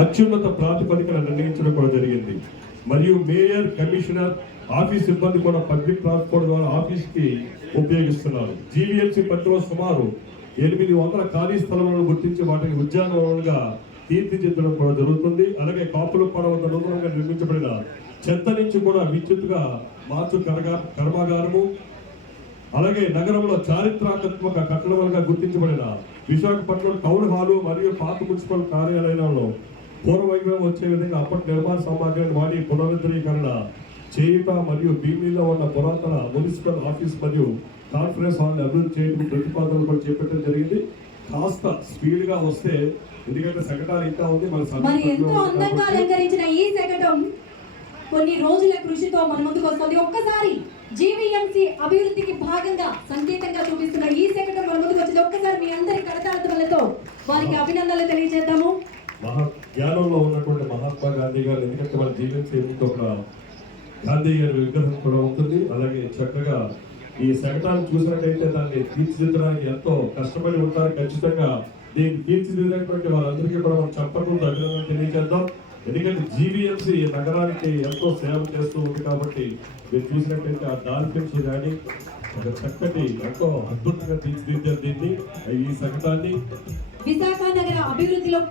అత్యున్నత ప్రాతిపదికన నిర్ణయించడం కూడా జరిగింది. మరియు మేయర్, కమిషనర్ ఆఫీస్ సిబ్బంది కూడా పబ్లిక్ ట్రాన్స్పోర్ట్ ద్వారా ఆఫీస్కి ఉపయోగిస్తున్నారు. జీవీఎంసీ పరిధిలో సుమారు 800 ఖాళీ స్థలములను గుర్తించి వాటిని ఉద్యానవనాలుగా తీర్చిదిద్దడం కూడా జరుగుతుంది. అలాగే కాపులపాడ వద్ద నూతనంగా నిర్మించబడిన చెత్త నుంచి కూడా విద్యుత్తుగా మార్చు కర్మాగారము, అలాగే నగరంలో చారిత్రాత్మక కట్టడాలుగా గుర్తించబడిన విశాఖపట్నం టౌన్ హాలు మరియు పాత మున్సిపల్ కార్యాలయంలో పూర్వవైభవం వచ్చే విధంగా అప్పటి నిర్మాణ సామాగ్రిని వాడి పునరుద్ధరీకరణ చేయుట మరియు భీమిలో ఉన్న పురాతన మున్సిపల్ ఆఫీస్ మరియు కాన్ఫరెన్స్ హాల్ అభివృద్ధి చేయడం ప్రతిపాదనలు కూడా చేపట్టడం జరిగింది. కాస్త స్పీడ్ గా వస్తే, ఎందుకంటే శకటాలు ఇంకా ఉంది. మరి ఎంతో అందంగా అలంకరించిన ఈ శకటం కొన్ని రోజుల కృషితో మన ముందుకు వస్తుంది. ఒక్కసారి జీవీఎంసీ అభివృద్ధికి భాగంగా సంకేతంగా చూపిస్తున్న ఈ శకటం మన ముందుకు వచ్చింది. ఒక్కసారి మీ అందరి కరతాళధ్వనులతో వారికి అభినందనలు తెలియజేద్దాము. జ్ఞానంలో ఉన్నటువంటి మహాత్మా గాంధీ గారు, ఎందుకంటే మన జీవీఎంసీ ఒక గాంధీ గారి విగ్రహం కూడా ఉంటుంది. అలాగే చక్కగా ఈ శకటాన్ని చూసినట్టయితే దాన్ని తీర్చిదిద్దడానికి ఎంతో కష్టపడి ఉంటారు. ఖచ్చితంగా దీన్ని తీర్చిదిద్దినటువంటి వారందరికీ కూడా మనం చప్పట్లతో అభినందనలు తెలియజేద్దాం. ఎందుకంటే జీవీఎంసీ నగరానికి ఎంతో సేవ చేస్తూ ఉంది కాబట్టి మీరు చూసినట్టయితే ఆ డాల్ఫిన్స్ కానీ ఒక చక్కటి ఎంతో అద్భుతంగా తీర్చిదిద్దారు దీన్ని, ఈ శకటాన్ని. విశాఖ నగర అభివృద్ధిలో